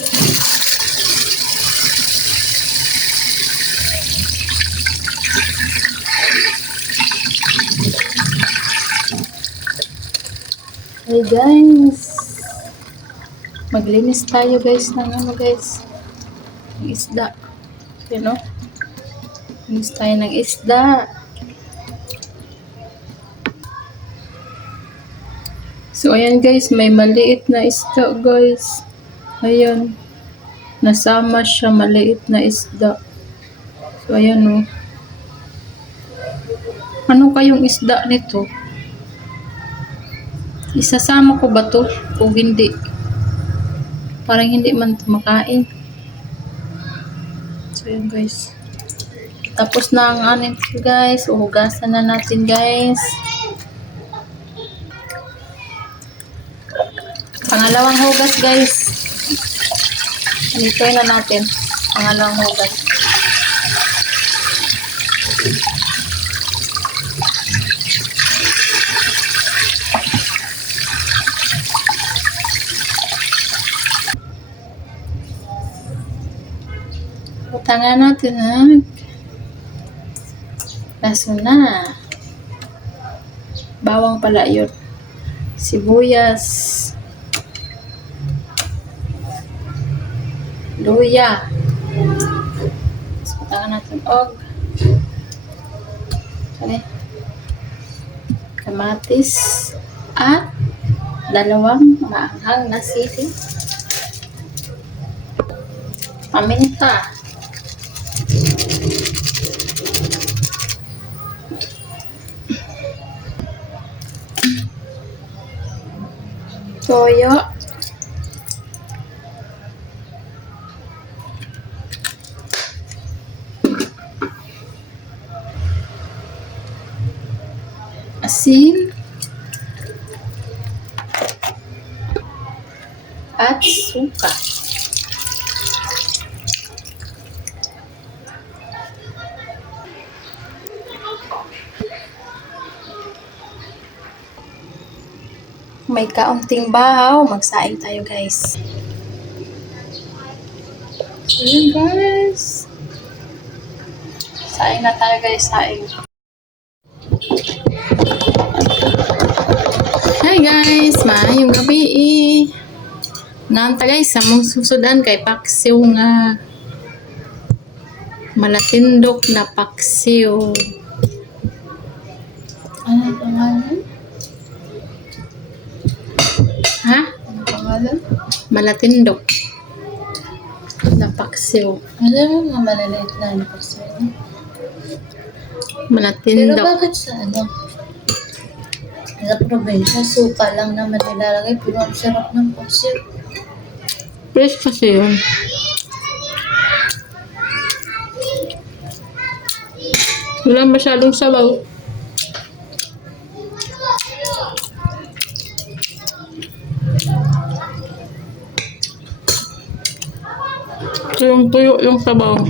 Hey guys. Maglinis tayo guys ng ano guys. Ng isda. You know? Linis tayo ng isda. So ayan guys, may maliit na isda guys. Ayan. Nasama siya maliit na isda. So ayan oh. Ano kayong isda nito? Isasama ko ba to o hindi? Parang hindi man ito makain. So yun guys. Tapos na ang anin guys. Uhugasan na natin guys. Pangalawang hugas guys. Ito na natin. Pangalawang hugas. Utangan natin ha. Laso na. Bawang pala yun. Sibuyas. Luya. Tapos utangan natin og. Okay. Kamatis. At dalawang maanghang na sili. Paminta. Toyo. Asin. At suka. May kaunting bahaw. Magsaing tayo, guys. Ayan, guys. Saing na tayo, guys. Saing. Maayong gabi. Nanta, guys. Sa mong susudan kay Paksiw nga malatindok na paksiw. Ano ang pangalan? Ha? Ano pangalan? Malatindok. Na paksiw. Ano yung mga malaliit na ano kasi? Pero Malatindok. bakit sa ano? Sa probinsya, suka lang naman nilalagay pero ang sarap ng paksiw. Fresh kasi yun. Wala masyadong sabaw. Tuyong tuyo yung sabaw.